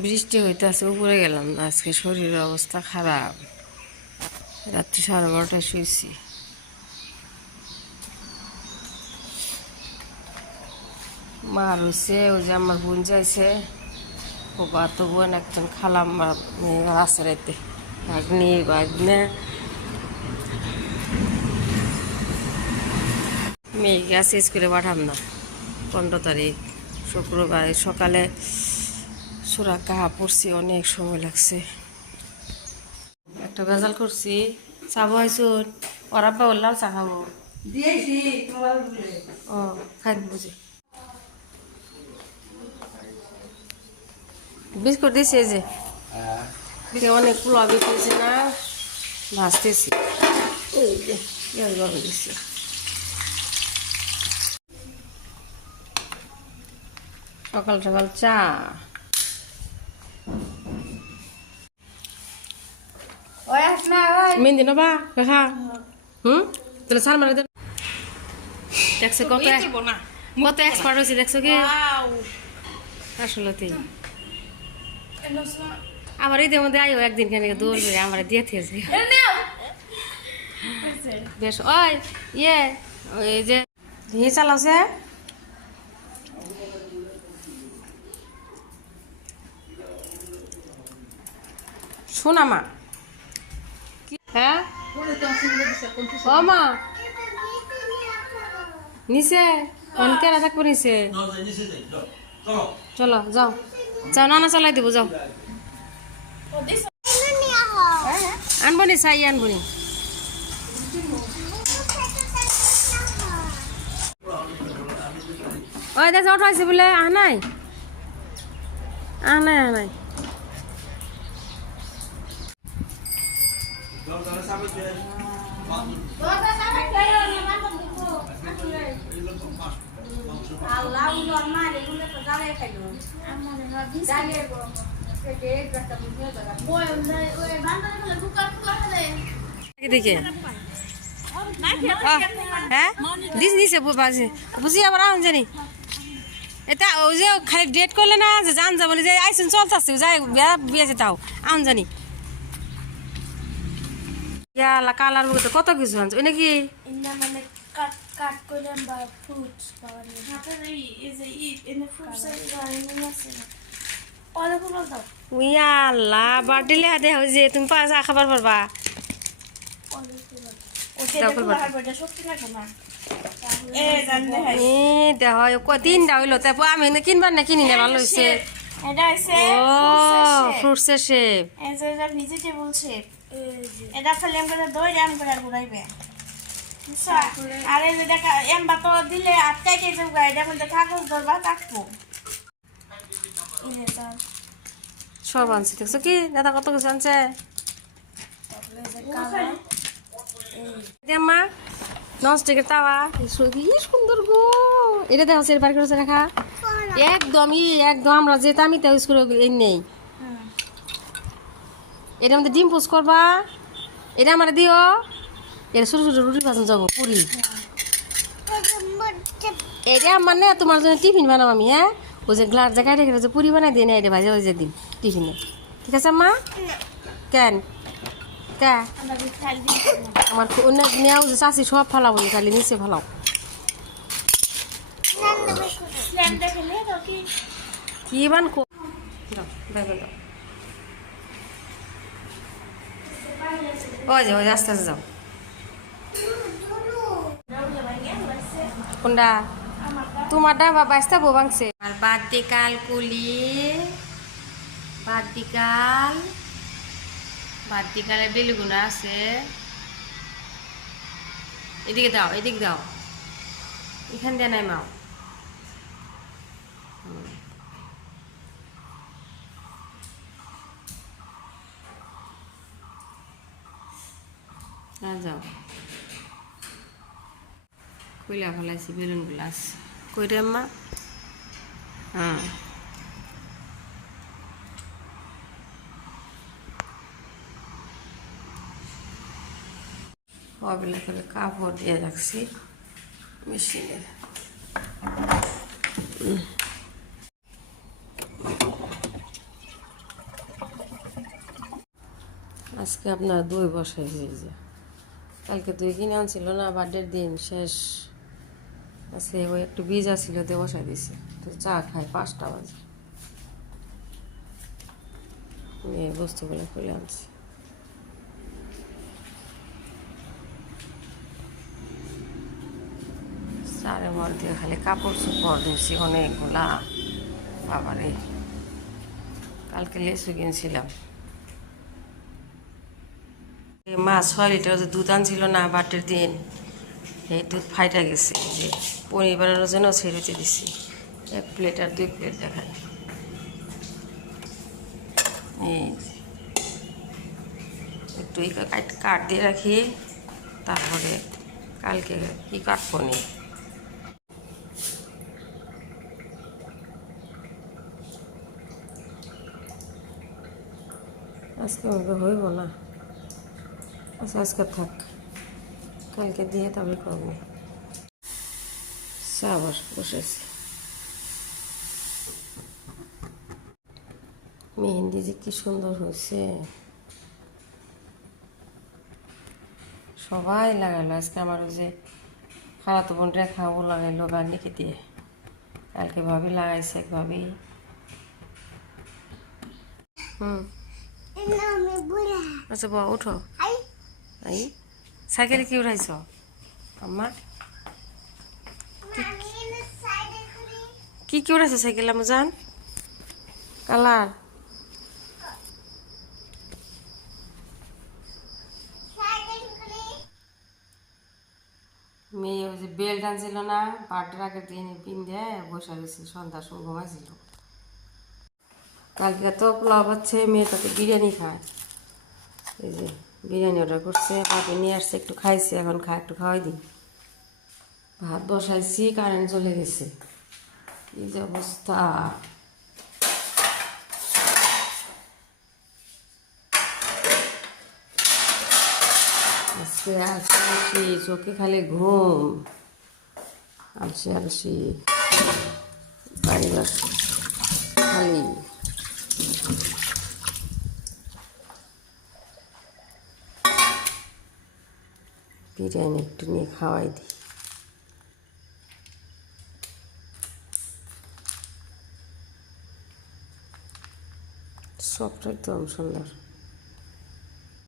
বৃষ্টি হইতেছে, উপরে গেলাম না, আজকে শরীরের অবস্থা খারাপ। রাত্রি 12:30টায় শুয়েছি। মা রয়েছে, ওই যে আমার বোন যাইছে, ও তো বোন একজন খালাম রাস্তাতে ভাগ্নি ভাগ্নে মেয়েকে আজকে স্কুলে পাঠাম না। 15 তারিখ শুক্রবার সকালে সুরা কাহা পড়ছি, অনেক সময় লাগছে। একটা ভেজাল করছি, চাবো আইসুন ওরা বললাম চা খাবো ও খাই বুঝি বিস্কুট দিয়েছি, এই যে অনেক পোলা বিকেছে না, ভাজতেছি। এই যে গ্যাস গরম দিচ্ছি। সকাল সকাল চা। মেহেন্দি নেবা কাকা? তাহলে সার মারা দেন। দেখছো কত কত এক্সপার্ট হয়েছে, দেখছো কি আসলে। আমার ঈদের মধ্যে আইও একদিন, কেন দৌড়বে আমার দিয়ে থেয়েছে বেশ। ওই ইয়ে ওই যে হি চালাছে, শোনা মা। হ্যাঁ ও মা নিচে কেনা থাকবো নিচে। চলো যাও যাও, নানা চালাই দেবো, যাও আনবো নি, চাই আনবো নি। ওই দেখ অটো আছে বলে, আহ নাই আহ নাই আহ নাই। দেখে হ্যাঁ দিস দিছে বুঝি আবার আহ জানি। এটা ওই যে খালি ডেট করলে না, যে জান যাবো যে আইসুন চলতেছে, যাই বিয়ে যেতাও আম জানি। ইয়ালা কালার মতো কত কিছু আনছো, ওই নাকি বার্থডে দেখ যে তুমি চা খাবার পারবা। তিনটা হইলো, তারপর আমি কিনবার না, কিনি না, ভালো হয়েছে। ফ্রুটসের শেপ, ভেজিটেবল শেপ। এটা খালি আমরা দই রাম করে ঘুরাইবে। আর এই যে দেখা এমবা তো দিলে আটকাই কে যাবে, এটার মধ্যে কাগজ ধরবা কাটবো। সব আনছি, দেখছো কি দাদা কত কিছু আনছে। মা ননস্টিকের তাওয়া কি সুন্দর গো, এটা দেখো এর বার করেছে দেখা একদমই একদম আমরা যেটা আমি ইউজ করে নেই। এটার মধ্যে ডিম পোস্ট করবা, এটা আমার দিও, এটা ছোটো ছোটো রুটি ভাজন যাবো পুরি। এটা মানে তোমার জন্য টিফিন বানাবো আমি। হ্যাঁ ওই যে গ্লাস জায়গায় রেখে যে পুরি বানাই দিই না, এটা ভাজা ওই যে দিন টিফিনে, ঠিক আছে মা? কেন কে আমার অন্য নেওয়া যে চাষি সব ফালাবো, খালি নিচে ফালাও। কি বান ওই যে ওই আস্তে আস্তে যাও। কোনটা তোমারটা বা বাইশটা বউ ভাঙছে। আর বার্থডে কাল কলি, বার্থডে কালের বেলুগুনা আছে। এদিকে দাও, এদিকে দাও, এখান দিয়ে নাই মাও। যাও কইলা ফেলাইছি বেলুন গ্লাস কই রে আম্মা? হ্যাঁ ওগুলো করে কাপড় দিয়ে রাখছি মেশিনে। আজকে আপনার দই বসাই হয়েছে, কালকে দই কিনে আনছিল না, বার্থডের দিন শেষ। আজকে ওই একটু বীজ আসছিল দিয়ে বসাই দিছি, তো চা খাই 5টা বাজে। এই বস্তুগুলো খুলে আনছি। চারের মধ্যে খালি কাপড় চোপড় ধুছি অনেকগুলা, বাবারে। কালকে লেসু কিনছিলাম, মা 6 লিটার যে দুধ আনছিল না বার্থডের দিন, এই দুধ ফাইটা গেছে, যে পনির বানানোর জন্য ছেড়েতে দিছি। 1 প্লেট আর 2 প্লেট দেখাই। এই একটু কাট দিয়ে রাখি, তারপরে কালকে কি কাটবো নি। আজকে আমাকে হইব না, আচ্ছা আজকে থাক, কালকে দিয়ে তবে করবো। আবার বসেছি, মেহেন্দি যে কি সুন্দর হয়েছে, সবাই লাগালো। আজকে আমার ওই যে খালাতো বোন রেখা, ও লাগাইলো গার্নিকে দিয়ে। কালকে ভাবি লাগাইছে, এক ভাবি। আচ্ছা বাবা উঠো। এই সাইকেলে কি উঠাইছ আম্মা? কি কি উঠাইছ সাইকেল আমার জান? কালার মেয়ে ওই যে বেল্ট আনছিল না, বার্থডের আগের দিন পিন্ধে বসে রয়েছে, সন্ধ্যার সময় ঘুমাইছিল। কালকে তো পোলাও হচ্ছে, মেয়ে তাতে বিরিয়ানি খায়। এই যে বিরিয়ানি অর্ডার করছে, পাপি নিয়ে আসছে, একটু খাইছে, এখন একটু খাওয়াই দিই। ভাত বসাইছি, কারেন্ট চলে গেছে, কি যে অবস্থা। আজকে আলসি, চোখে খালি ঘুম, আলসি আলসি, বাড়ি খালি। বিরিয়ানি একটু নিয়ে খাওয়াই দিই। সবটা একদম সুন্দর।